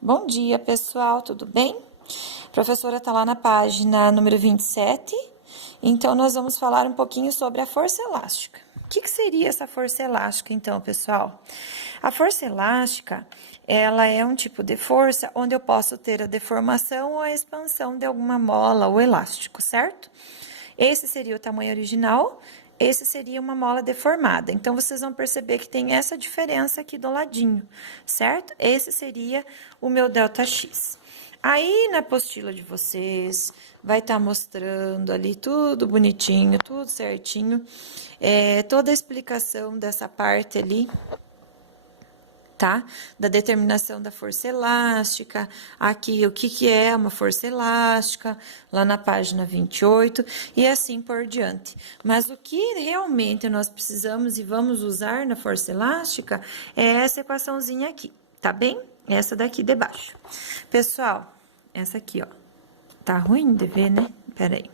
Bom dia, pessoal, tudo bem? A professora está lá na página número 27, então nós vamos falar um pouquinho sobre a força elástica. O que seria essa força elástica, então, pessoal? A força elástica, ela é um tipo de força onde eu posso ter a deformação ou a expansão de alguma mola ou elástico, certo? Esse seria o tamanho original, esse seria uma mola deformada. Então, vocês vão perceber que tem essa diferença aqui do ladinho, certo? Esse seria o meu ΔX. Aí, na apostila de vocês, vai estar mostrando ali tudo bonitinho, tudo certinho, toda a explicação dessa parte ali, tá? Da determinação da força elástica, aqui o que é uma força elástica, lá na página 28, e assim por diante. Mas o que realmente nós precisamos e vamos usar na força elástica é essa equaçãozinha aqui, tá bem? Essa daqui de baixo. Pessoal, essa aqui, ó, tá ruim de ver, né? Pera aí.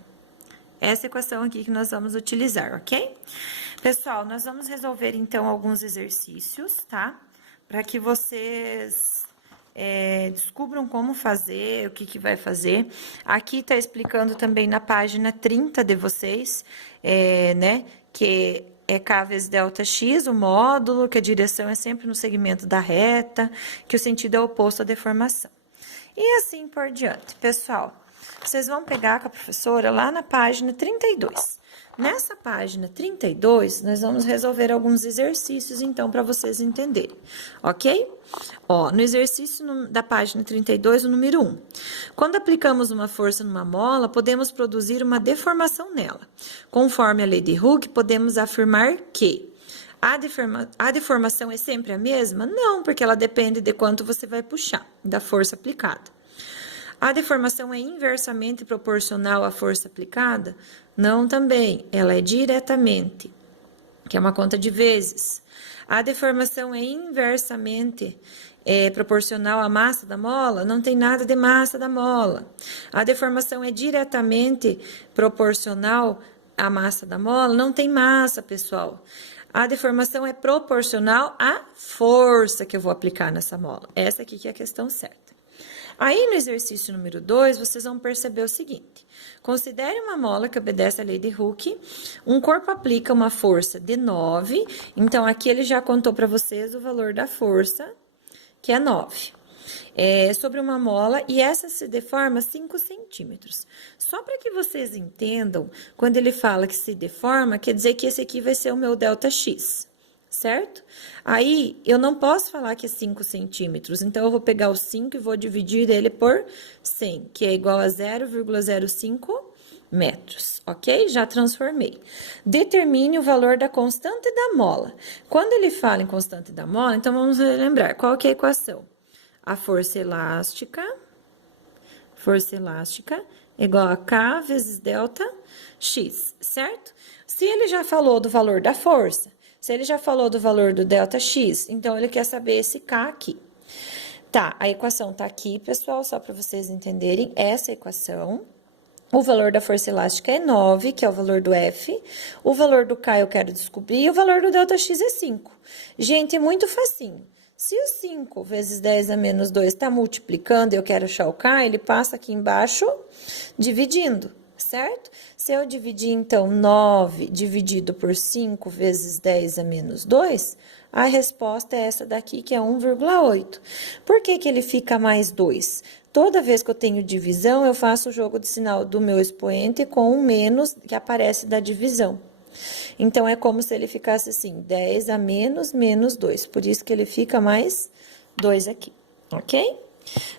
Essa equação aqui que nós vamos utilizar, ok? Pessoal, nós vamos resolver, então, alguns exercícios, tá? Para que vocês descubram como fazer, o que vai fazer. Aqui tá explicando também na página 30 de vocês, né? Que é K vezes ΔX, o módulo, que a direção é sempre no segmento da reta, que o sentido é oposto à deformação. E assim por diante. Pessoal, vocês vão pegar com a professora lá na página 32. Nessa página 32, nós vamos resolver alguns exercícios, então, para vocês entenderem, ok? Ó, no exercício da página 32, o número 1. Quando aplicamos uma força numa mola, podemos produzir uma deformação nela. Conforme a lei de Hooke, podemos afirmar que a deformação é sempre a mesma? Não, porque ela depende de quanto você vai puxar, da força aplicada. A deformação é inversamente proporcional à força aplicada? Não também, ela é diretamente, que é uma conta de vezes. A deformação é inversamente proporcional à massa da mola? Não tem nada de massa da mola. A deformação é diretamente proporcional à massa da mola? Não tem massa, pessoal. A deformação é proporcional à força que eu vou aplicar nessa mola. Essa aqui que é a questão certa. Aí, no exercício número 2, vocês vão perceber o seguinte. Considere uma mola que obedece à lei de Hooke. Um corpo aplica uma força de 9. Então, aqui ele já contou para vocês o valor da força, que é 9. Sobre uma mola, e essa se deforma 5 centímetros. Só para que vocês entendam, quando ele fala que se deforma, quer dizer que esse aqui vai ser o meu ΔX. Certo? Aí, eu não posso falar que é 5 centímetros, então, eu vou pegar o 5 e vou dividir ele por 100, que é igual a 0,05 metros, ok? Já transformei. Determine o valor da constante da mola. Quando ele fala em constante da mola, então, vamos lembrar, qual que é a equação? A força elástica é igual a K vezes ΔX, certo? Se ele já falou do valor da força, se ele já falou do valor do ΔX, então ele quer saber esse K aqui. Tá, a equação tá aqui, pessoal, só para vocês entenderem essa equação. O valor da força elástica é 9, que é o valor do F. O valor do K eu quero descobrir, e o valor do ΔX é 5. Gente, é muito facinho. Se o 5 vezes 10 a menos 2 está multiplicando e eu quero achar o K, ele passa aqui embaixo dividindo, certo? Se eu dividir, então, 9 dividido por 5 vezes 10 a menos 2, a resposta é essa daqui, que é 1,8. Por que que ele fica mais 2? Toda vez que eu tenho divisão, eu faço o jogo de sinal do meu expoente com um menos que aparece da divisão. Então, é como se ele ficasse assim, 10 a menos 2. Por isso que ele fica mais 2 aqui, ok?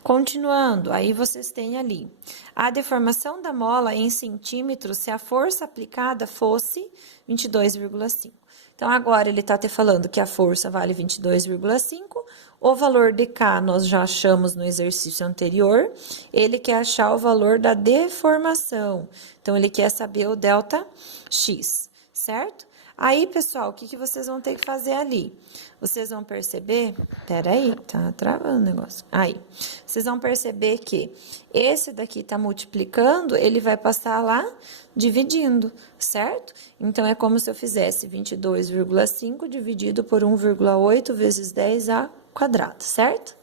Continuando, aí vocês têm ali a deformação da mola em centímetros se a força aplicada fosse 22,5. Então, agora ele está te falando que a força vale 22,5, o valor de K nós já achamos no exercício anterior, ele quer achar o valor da deformação, então ele quer saber o ΔX, certo? Aí, pessoal, o que vocês vão ter que fazer ali? Vocês vão perceber... Peraí, tá travando o negócio. Aí, vocês vão perceber que esse daqui tá multiplicando, ele vai passar lá dividindo, certo? Então, é como se eu fizesse 22,5 dividido por 1,8 vezes 10 a quadrado, certo?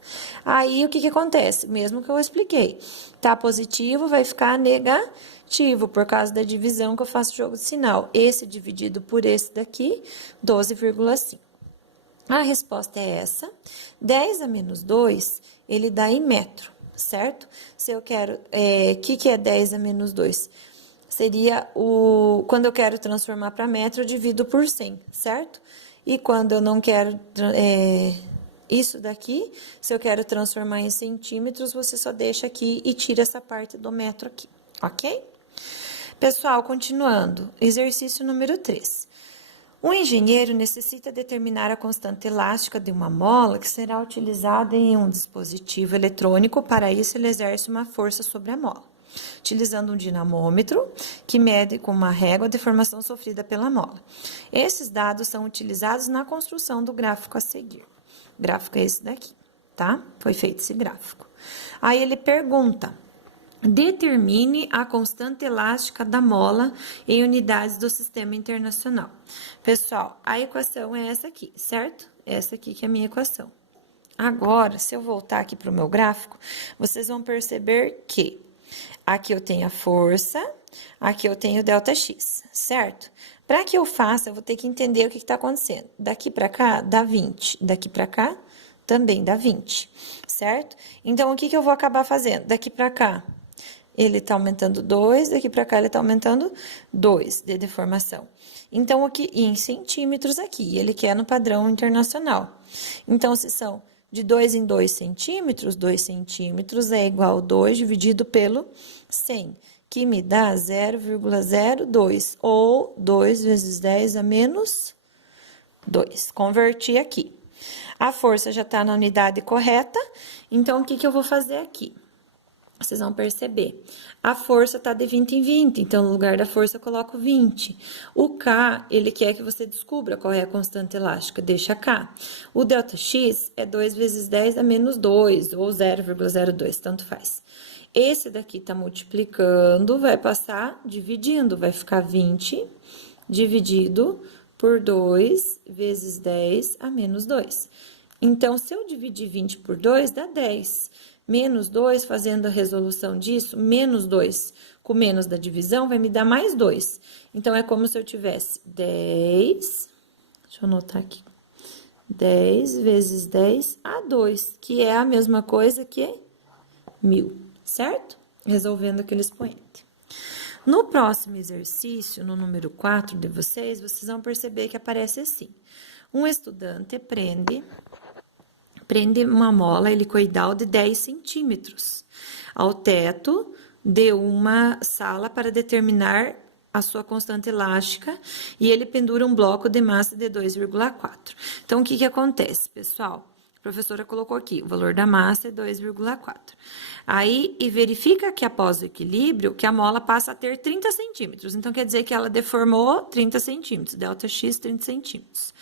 Aí, o que acontece? Mesmo que eu expliquei. Tá positivo, vai ficar negativo, por causa da divisão que eu faço jogo de sinal. Esse dividido por esse daqui, 12,5. A resposta é essa. 10 a menos 2, ele dá em metro, certo? Se eu quero... que é 10 a menos 2? Seria quando eu quero transformar para metro, eu divido por 100, certo? E quando eu não quero... isso daqui, se eu quero transformar em centímetros, você só deixa aqui e tira essa parte do metro aqui, ok? Pessoal, continuando. Exercício número 3. Um engenheiro necessita determinar a constante elástica de uma mola que será utilizada em um dispositivo eletrônico. Para isso, ele exerce uma força sobre a mola, utilizando um dinamômetro que mede com uma régua a deformação sofrida pela mola. Esses dados são utilizados na construção do gráfico a seguir. O gráfico é esse daqui, tá? Foi feito esse gráfico. Aí ele pergunta: determine a constante elástica da mola em unidades do sistema internacional. Pessoal, a equação é essa aqui, certo? Essa aqui que é a minha equação. Agora, se eu voltar aqui para o meu gráfico, vocês vão perceber que aqui eu tenho a força, aqui eu tenho o ΔX, certo? Para que eu faça, eu vou ter que entender o que está acontecendo. Daqui para cá, dá 20. Daqui para cá, também dá 20, certo? Então, o que eu vou acabar fazendo? Daqui para cá, ele está aumentando 2, daqui para cá ele está aumentando 2 de deformação. Então, aqui em centímetros aqui, ele quer no padrão internacional. Então, se são de 2 em 2 centímetros é igual a 2 dividido pelo 100, que me dá 0,02, ou 2 vezes 10 a menos 2. Converti aqui. A força já está na unidade correta, então, o que eu vou fazer aqui? Vocês vão perceber, a força está de 20 em 20, então, no lugar da força, eu coloco 20. O K, ele quer que você descubra qual é a constante elástica, deixa K. O ΔX é 2 vezes 10 a menos 2, ou 0,02, tanto faz. Esse daqui está multiplicando, vai passar dividindo, vai ficar 20 dividido por 2 vezes 10 a menos 2. Então, se eu dividir 20 por 2, dá 10. Menos 2, fazendo a resolução disso, menos 2 com menos da divisão, vai me dar mais 2. Então, é como se eu tivesse 10, deixa eu anotar aqui, 10 vezes 10 a 2, que é a mesma coisa que 1000, certo? Resolvendo aquele expoente. No próximo exercício, no número 4 de vocês vão perceber que aparece assim. Um estudante prende uma mola helicoidal de 10 centímetros ao teto de uma sala para determinar a sua constante elástica e ele pendura um bloco de massa de 2,4. Então, o que acontece, pessoal? A professora colocou aqui, o valor da massa é 2,4. Aí, e verifica que após o equilíbrio, que a mola passa a ter 30 centímetros. Então, quer dizer que ela deformou 30 centímetros, ΔX 30 centímetros.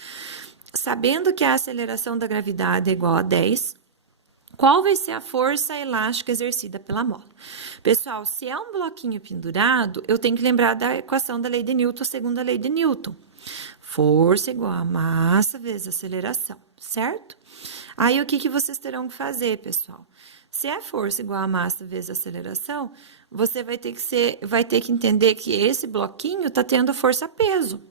Sabendo que a aceleração da gravidade é igual a 10, qual vai ser a força elástica exercida pela mola? Pessoal, se é um bloquinho pendurado, eu tenho que lembrar da equação da lei de Newton, segundo a lei de Newton. Força igual a massa vezes aceleração, certo? Aí, o que vocês terão que fazer, pessoal? Se é força igual a massa vezes aceleração, você vai ter que entender que esse bloquinho está tendo força-peso.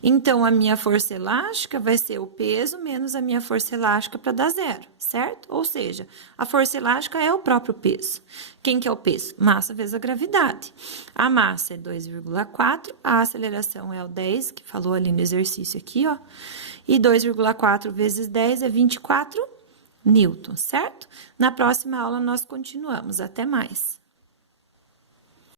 Então, a minha força elástica vai ser o peso menos a minha força elástica para dar zero, certo? Ou seja, a força elástica é o próprio peso. Quem que é o peso? Massa vezes a gravidade. A massa é 2,4, a aceleração é o 10, que falou ali no exercício aqui, ó. E 2,4 vezes 10 é 24 newtons, certo? Na próxima aula, nós continuamos. Até mais!